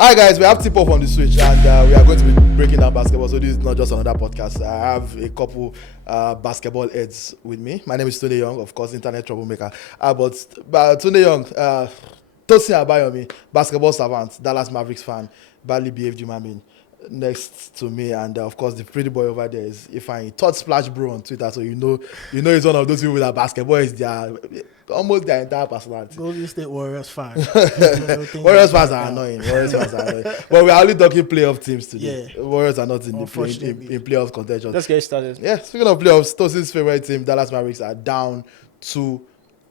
Hi guys, we have tip off on the switch and we are going to be breaking down basketball. So this is not just another podcast. I have a couple basketball heads with me. My name is Tunde Young, of course, internet troublemaker. But Tunde Young, Tosin Abayomi, basketball savant, Dallas Mavericks fan, badly behaved human being. Next to me, and of course the pretty boy over there is Ifeanyi, Third Splash Bro on Twitter. So you know he's one of those people that basketball is almost their entire personality. Golden State Warriors fan. Warriors fans are annoying. But we are only talking playoff teams today. Yeah. Warriors are not in the in playoff contention. Let's get started. Yeah, speaking of playoffs, Tosin's favorite team, Dallas Mavericks, are down 2-0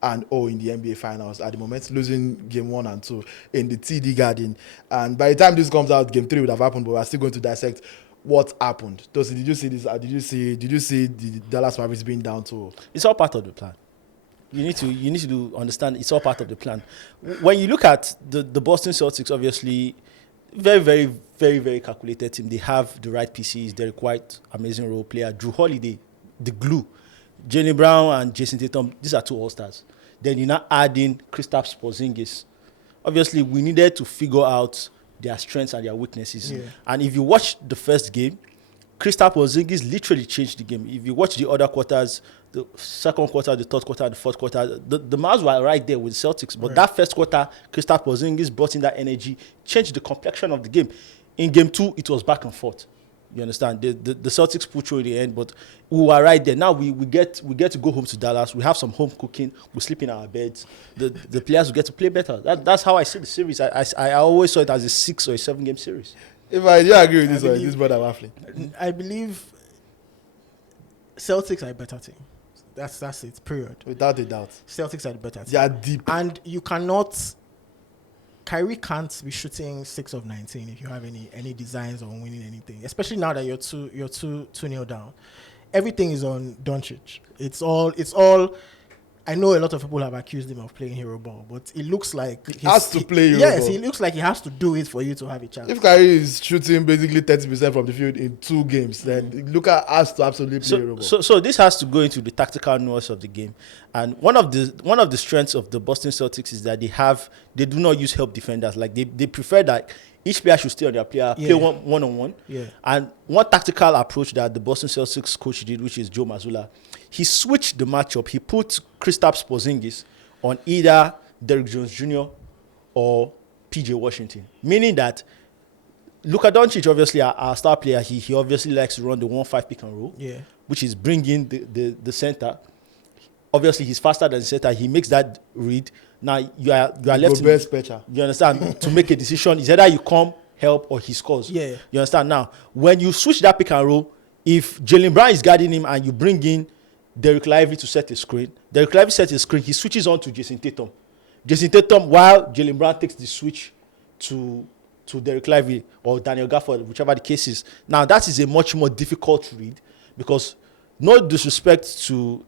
in the NBA Finals at the moment, losing game 1 and 2 in the TD Garden. And by the time this comes out, game 3 would have happened, but we're still going to dissect what happened. Tosin, did you see this? Did you see the Dallas Mavericks being down 2-0? It's all part of the plan. You need to understand it's all part of the plan. When you look at the Boston Celtics, obviously, very, very, very, very calculated team. They have the right PCs. They're quite amazing role player. Drew Holiday, the glue. Jaylen Brown and Jason Tatum, these are 2 All-Stars. Then you now add in Kristaps Porzingis. Obviously, we needed to figure out their strengths and their weaknesses. Yeah. And if you watch the first game, Kristaps Porzingis literally changed the game. If you watch the other quarters, the second quarter, the third quarter, the fourth quarter, the Mavs were right there with the Celtics. But that first quarter, Kristaps Porzingis brought in that energy, changed the complexion of the game. In game 2, it was back and forth. You understand? The Celtics put through in the end, but we were right there. Now we get to go home to Dallas. We have some home cooking. We sleep in our beds. The players will get to play better. That's how I see the series. I always saw it as a 6 or a 7 game series. If I do agree with this brother waffling. I believe Celtics are a better team. That's it, period. Without a doubt. Celtics are the better team. They are deep. And you cannot... Kyrie can't be shooting 6 of 19 if you have any designs on winning anything, especially now that you're 2-0 down. Everything is on Doncic. It's all. I know a lot of people have accused him of playing hero ball, but it looks like he has to play hero ball. Yes, it looks like he has to do it for you to have a chance. If Kyrie is shooting basically 30% from the field in 2 games, then Luka has to absolutely play hero ball. So this has to go into the tactical nuance of the game. And one of the strengths of the Boston Celtics is that they do not use help defenders. Like they prefer that each player should stay on their player, play one-on-one. Yeah. And one tactical approach that the Boston Celtics coach did, which is Joe Mazzulla, he switched the matchup. He put Kristaps Porzingis on either Derrick Jones Jr. or PJ Washington, meaning that Luka Doncic, obviously our star player, he obviously likes to run the 1-5 pick and roll, which is bringing the center. Obviously, he's faster than the center. He makes that read. Now you are left. You understand? To make a decision, is either you come help or he scores. Yeah. You understand? Now, when you switch that pick and roll, if Jaylen Brown is guarding him and you bring in Derek Lively to set a screen, Derek Lively sets a screen. He switches on to Jason Tatum. Jason Tatum, while Jaylen Brown takes the switch to Derek Lively or Daniel Gafford, whichever the case is. Now that is a much more difficult read because no disrespect to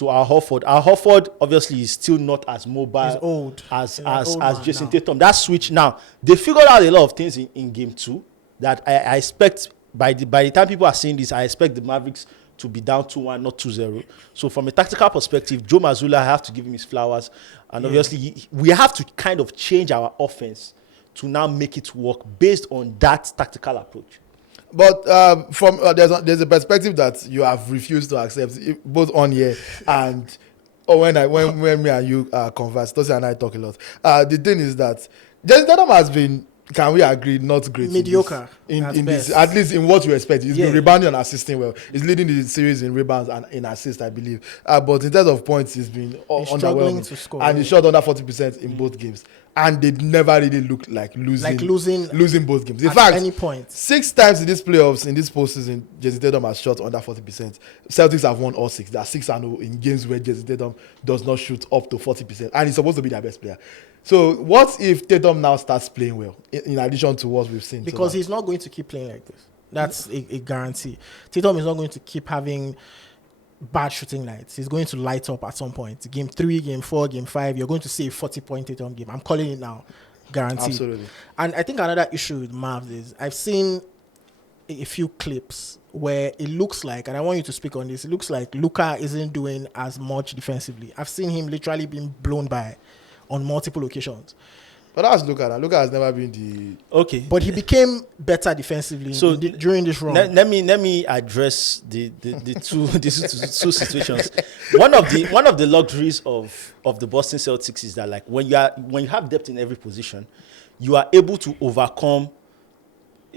Al Horford. Al Horford obviously is still not as mobile. He's old. as Jason Tatum. That switch now, they figured out a lot of things in game 2 that I expect by the time people are seeing this, I expect the Mavericks to be down 2-1, not 2-0. So from a tactical perspective, Joe Mazzulla, I have to give him his flowers. And obviously, we have to kind of change our offense to now make it work based on that tactical approach. But there's a perspective that you have refused to accept, both on here and when me and you converse. Tosin and I talk a lot. The thing is that Jason Tatum has been, can we agree, not great. Mediocre. In this, at least in what you expect. He's been rebounding and assisting well. He's leading the series in rebounds and in assists, I believe. But in terms of points, he's been underwhelming. To score. And he shot under 40% in both games. And they never really looked like losing both games. In fact, any point. 6 times in these playoffs, in this postseason, Jason Tatum has shot under 40%. Celtics have won all 6. They are 6-0 in games where Jason Tatum does not shoot up to 40%. And he's supposed to be their best player. So what if Tatum now starts playing well, in addition to what we've seen? Because he's not going to keep playing like this. That's a guarantee. Tatum is not going to keep having bad shooting nights. He's going to light up at some point. Game 3, game 4, game 5, you're going to see a 40-point Tatum game. I'm calling it now. Guaranteed. Absolutely. And I think another issue with Mavs is I've seen a few clips where it looks like, and I want you to speak on this, it looks like Luka isn't doing as much defensively. I've seen him literally being blown by on multiple occasions. But that's Luka. Now. Luka has never been the. Okay. But he became better defensively So during this run. Let me address the two two situations. One of the luxuries of the Boston Celtics is that, like, when you have depth in every position, you are able to overcome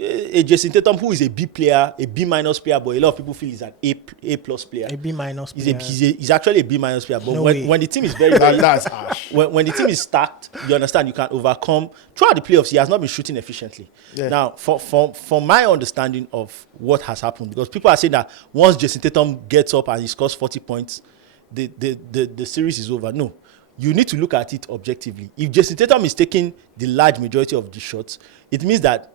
a Jason Tatum, who is a B player, a B minus player, but a lot of people feel he's an A plus player. A B minus He's, player. he's actually a B minus player. But No when the team is very, very That's harsh. when the team is stacked, you understand you can overcome. Throughout the playoffs, he has not been shooting efficiently. Yeah. Now, for my understanding of what has happened, because people are saying that once Jason Tatum gets up and he scores 40 points, the series is over. No. You need to look at it objectively. If Jason Tatum is taking the large majority of the shots, it means that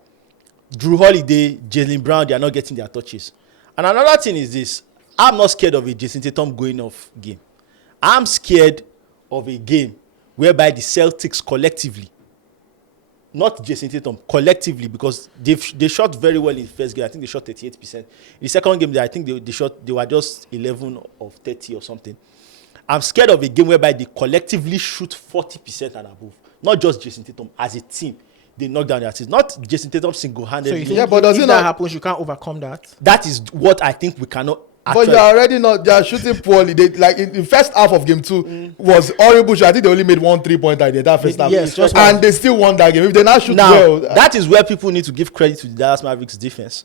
Drew Holiday, Jaylen Brown, they are not getting their touches. And another thing is this. I'm not scared of a Jason Tatum going off game. I'm scared of a game whereby the Celtics collectively, not Jason Tatum, collectively, because they shot very well in the first game. I think they shot 38%. In the second game, I think they were just 11 of 30 or something. I'm scared of a game whereby they collectively shoot 40% and above. Not just Jason Tatum, as a team. They knock down their teams. Not Jason Tatum single-handedly. So you think Yeah, but does if it that not- happens, you can't overcome that? That is what I think we cannot But you are already not. They are shooting poorly. They like in the first half of game 2 was horrible. I think they only made 1 3-pointer in that first half. Yes, just and one. they still won that game. If they now shoot Now, well, that is where people need to give credit to the Dallas Mavericks defense.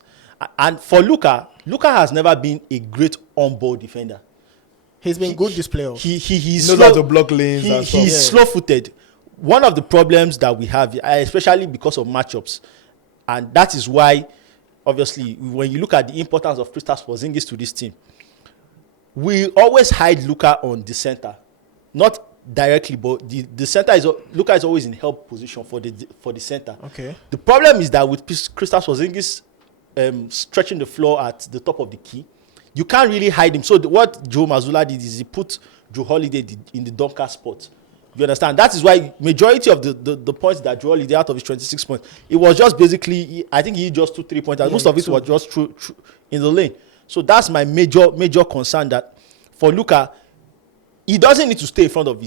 And for Luka has never been a great on-ball defender. He's been good this playoff. He's knows how to block lanes and stuff. He's Yeah. slow-footed. One of the problems that we have, especially because of matchups, and that is why, obviously, when you look at the importance of Kristaps Porzingis to this team, we always hide Luka on the center, not directly, but the center is Luka is always in help position for the center. Okay. The problem is that with Kristaps Porzingis stretching the floor at the top of the key, you can't really hide him. So what Joe Mazzulla did is he put Drew Holiday in the dunker spot. You understand? That is why majority of the points that Drew Holiday out of his 26 points, it was just basically, I think he just 2 3-pointers. Yeah, Most of it was just through in the lane. So that's my major concern, that for Luka, he doesn't need to stay in front of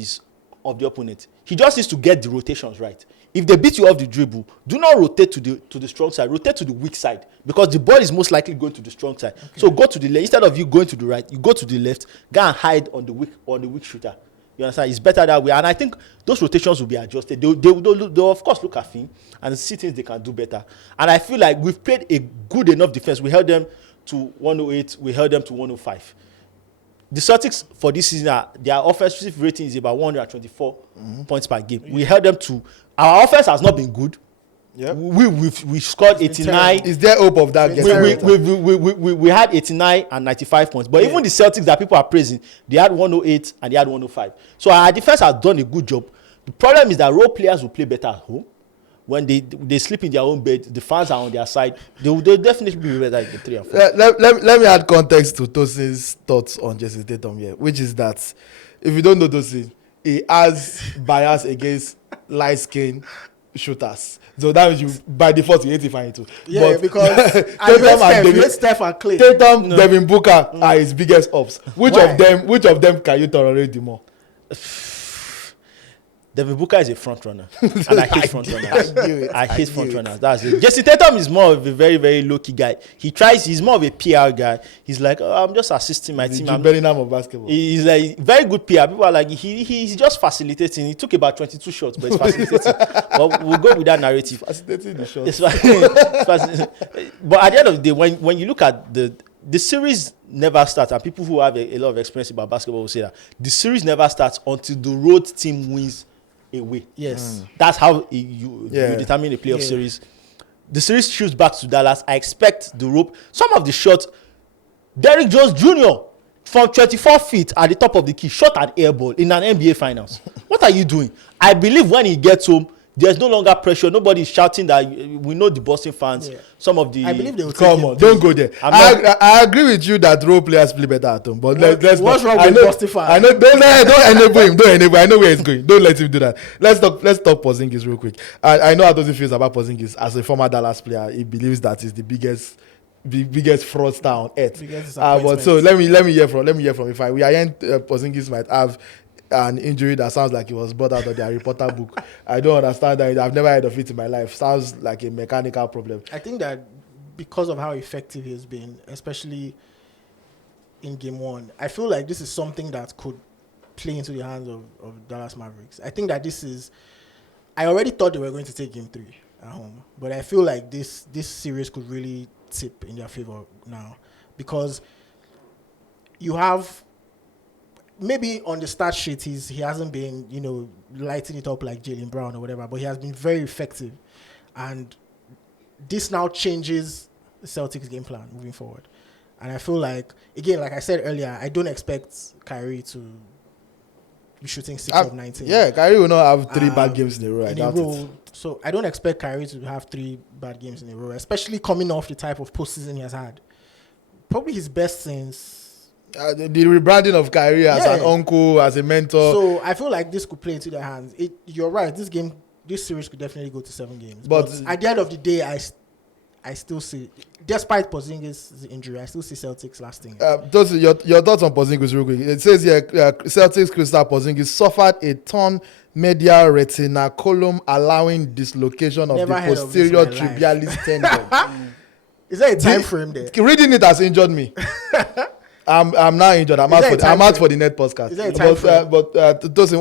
the opponent. He just needs to get the rotations right. If they beat you off the dribble, do not rotate to the strong side. Rotate to the weak side, because the ball is most likely going to the strong side. Okay. So go to the left instead of you going to the right. You go to the left. Go and hide on the weak shooter. You understand? It's better that way. And I think those rotations will be adjusted. They'll of course look at things and see things they can do better. And I feel like we've played a good enough defense. We held them to 108. We held them to 105. The Celtics for this season, their offensive rating is about 124 points per game. We held them to. Our offense has not been good. yeah. We scored 89. Is there hope of that? We had 89 and 95 points. But even the Celtics that people are praising, they had 108 and they had 105. So our defense has done a good job. The problem is that role players will play better at home. When they sleep in their own bed, the fans are on their side. They'll definitely be better at the 3 and 4. Let me add context to Tosin's thoughts on Jason Tatum here, which is that if you don't know Tosin, he has bias against light-skinned shooters. So that means you by default you hate him too. Yeah, But because I rate Steph and Clay. Tatum, Devin Booker are his biggest ups. Which of them can you tolerate the more? Devin Booker is a front runner, and I hate front runners. I hate front knew it. runners. That's it. Jason Tatum is more of a very, very low-key guy. He's more of a PR guy. He's like, I'm just assisting my team. The Bellingham of basketball. He's like very good PR. People are like, he's just facilitating. He took about 22 shots, but he's facilitating. But we'll go with that narrative. Facilitating the shots. It's but at the end of the day, when you look at the series never starts, and people who have a lot of experience about basketball will say that the series never starts until the road team wins away. Yes. That's how you determine a playoff series. The series shoots back to Dallas. I expect the rope. Some of the shots, Derrick Jones Jr. from 24 feet at the top of the key shot an air ball in an NBA Finals. What are you doing? I believe when he gets home, there's no longer pressure. Nobody is shouting that. We know the Boston fans. Yeah. Some of the. I believe they will Come on, don't go there. I agree with you that role players play better at home, but let's. What's wrong with Boston fans? I know. Don't enable him. Don't enable. I know where he's going. Don't let him do that. Let's talk Porzingis real quick. I know how does he feels about Porzingis as a former Dallas player. He believes that he's the biggest fraudster on earth. But so let me hear from if we are Porzingis might have an injury that sounds like it was brought out of their reporter book. I don't understand that. I've never heard of it in my life. Sounds like a mechanical problem. I think that because of how effective he's been, especially in game one, I feel like this is something that could play into the hands of Dallas Mavericks. I think that I already thought they were going to take game 3 at home, but I feel like this series could really tip in their favor now, because you have, maybe on the stat sheet he hasn't been, lighting it up like Jaylen Brown or whatever, but he has been very effective, and this now changes the Celtics game plan moving forward. And I feel like, again, like I said earlier, I don't expect Kyrie to be shooting 6 of 19. Yeah, Kyrie will not have 3 bad games in a row. I doubt it. So I don't expect Kyrie to have 3 bad games in a row, especially coming off the type of postseason he has had. Probably his best since the rebranding of Kyrie as an uncle, as a mentor. So I feel like this could play into their hands. You're right. This series could definitely go to 7 games. But at the end of the day, I still see, despite Porzingis' injury, I still see Celtics lasting. Those your thoughts on Porzingis real quick. It says here, Celtics Kristaps Porzingis suffered a torn medial retinaculum, allowing dislocation of the posterior tibialis tendon. Is there a time frame there? Reading it has injured me. I'm now injured. I'm out for the net podcast. Is there a time frame? But Tosin,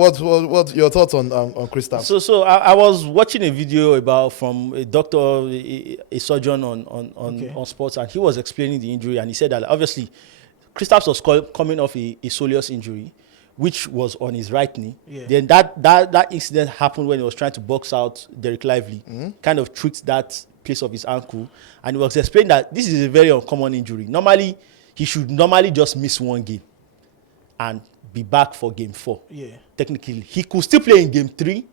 what's your thoughts on Kristaps? So I was watching a video from a doctor, a surgeon on sports, and he was explaining the injury, and he said that obviously Kristaps was coming off a soleus injury, which was on his right knee. Yeah. Then that incident happened when he was trying to box out Derek Lively, kind of tricked that place of his ankle, and he was explaining that this is a very uncommon injury. Normally, he should just miss 1 game and be back for game 4. Yeah. Technically, he could still play in game 3,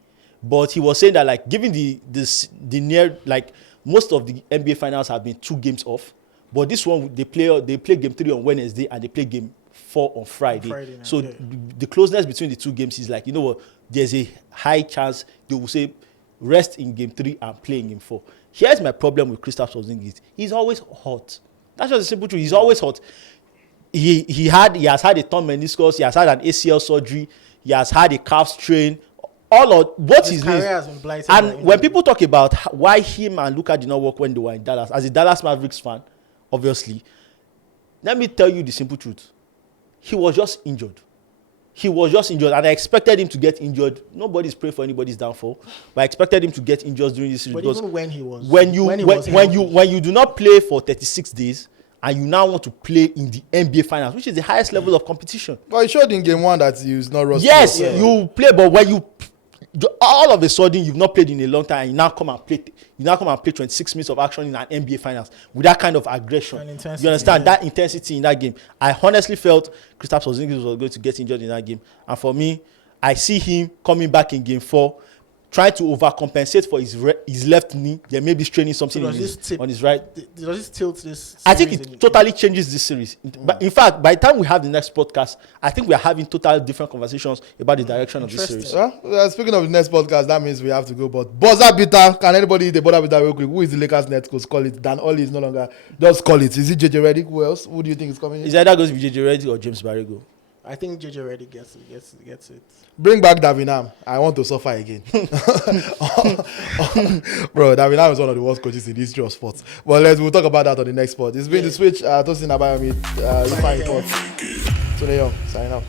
but he was saying that, like, given the near, like, most of the NBA finals have been 2 games off, but this one they play game 3 on Wednesday and they play game 4 on Friday. So the closeness between the 2 games is like, you know what, there's a high chance they will say rest in game 3 and play in game 4. Here's my problem with Kristaps Porzingis. He's always hot. That's just a simple truth. He's always hot. He has had a torn meniscus. He has had an ACL surgery. He has had a calf strain. All of what his career has been blighted. And when people talk about why him and Luka did not work when they were in Dallas, as a Dallas Mavericks fan, obviously, let me tell you the simple truth. He was just injured. And I expected him to get injured. Nobody's praying for anybody's downfall, but I expected him to get injured during this series. But even when he was, when you do not play for 36 days and you now want to play in the NBA finals, which is the highest level of competition. But he showed in game 1 that he was not rusty. Yes, you play, but when you all of a sudden you've not played in a long time, and you now come and play 26 minutes of action in an NBA finals with that kind of aggression. You understand that intensity in that game? I honestly felt Kristaps Porzingis was going to get injured in that game, and for me, I see him coming back in game 4, trying to overcompensate for his left knee. There may be straining something on his right. Does this tilt this? I think it totally changes this series. But in fact, by the time we have the next podcast, I think we are having totally different conversations about the direction of this series. Well, speaking of the next podcast, that means we have to go. But buzzer beater, can anybody hit the buzzer beater real quick? Who is the Lakers net coach? Call it. Dan Ollie is no longer. Just call it. Is it JJ Redick? Who else? Who do you think is coming in? Is either going to be JJ Redick or James Barrigo? I think JJ Redick gets it. Bring back Davinam. I want to suffer again. Bro, Davinam is one of the worst coaches in the history of sports. But we'll talk about that on the next pod. It's been the switch. Tosin Abayomi, Report. Tune Young, signing out.